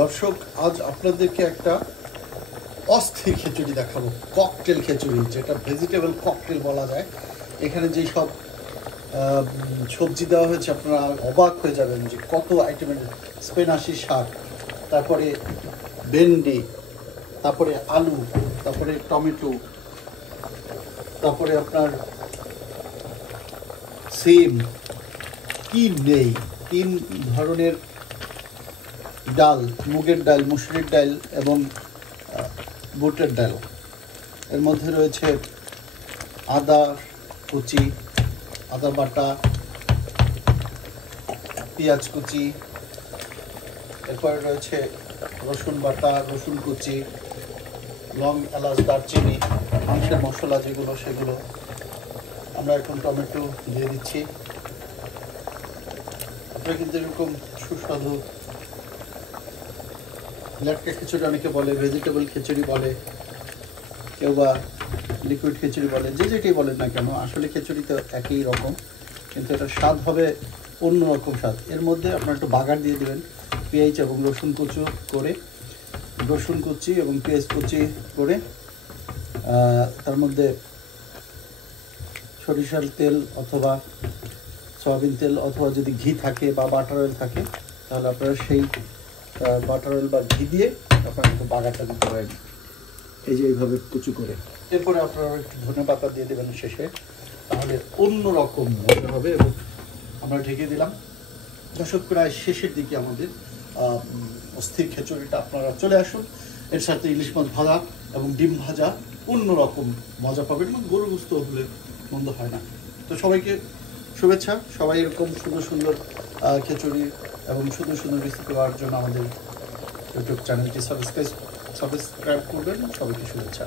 দর্শক, আজ আপনাদেরকে একটা অস্থির খিচুড়ি দেখাবো। ককটেল খিচুড়ি, যেটা ভেজিটেবল ককটেল বলা যায়। এখানে যেই সব সবজি দেওয়া হয়েছে আপনারা অবাক হয়ে যাবেন যে কত আইটেমের। স্পেনাশি শাক, তারপরে ভেন্ডি, তারপরে আলু, তারপরে টমেটো, তারপরে আপনার সিম, কি নেই, 3 ধরনের ডাল, মুগের ডাল, মুসুরির ডাল এবং বুটের ডাল। এর মধ্যে রয়েছে আদা কুচি, আদা বাটা, পেঁয়াজ কুচি, এরপরে রয়েছে রসুন বাটা, রসুন কুচি, লং, এলাচ, দারচিনি, মাংসের মশলা যেগুলো সেগুলো। আমরা এখন টমেটো দিয়ে দিচ্ছি। আপনারা কিন্তু এরকম সুস্বাদু লেটকা খিচুড়ি অনেকে বলে, ভেজিটেবল খিচুড়ি বলে, কেউ বা লিকুইড খিচুড়ি বলে, যে যেটাই বলেন না কেন, আসলে খিচুড়ি তো একই রকম, কিন্তু এটার স্বাদ হবে অন্যরকম স্বাদ। এর মধ্যে আপনারা একটু বাগার দিয়ে দেবেন পেঁয়াজ এবং রসুন কুচি করে, রসুন কুচি এবং পেঁয়াজ কুচি করে, তার মধ্যে সরিষার তেল অথবা সয়াবিন তেল অথবা যদি ঘি থাকে বা বাটার অয়েল থাকে, তাহলে আপনারা সেই বাটার অয়েল বা ঘি দিয়ে আপনারা একটু বাগারটা দিতে পারেন, এই যে এইভাবে কুচি করে। এরপরে আপনারা একটু ধনেপাতা দিয়ে দেবেন শেষে, তাহলে অন্যরকম মজা হবে। এবং আমরা ঢেকে দিলাম। দর্শক, প্রায় শেষের দিকে আমাদের অস্থির খিচুড়িটা, আপনারা চলে আসুন। এর সাথে ইলিশ মাছ ভাজা এবং ডিম ভাজা, অন্যরকম মজা পাবেন। এবং গরু গোস্ত হলে মন্দ হয় না। তো সবাইকে শুভেচ্ছা। সবাই এরকম সুন্দর সুন্দর খিচুড়ি এবং সুন্দর সুন্দর রেসিপি পাওয়ার জন্য আমাদের ইউটিউব চ্যানেলটি সাবস্ক্রাইব করবেন। সবাইকে শুভেচ্ছা।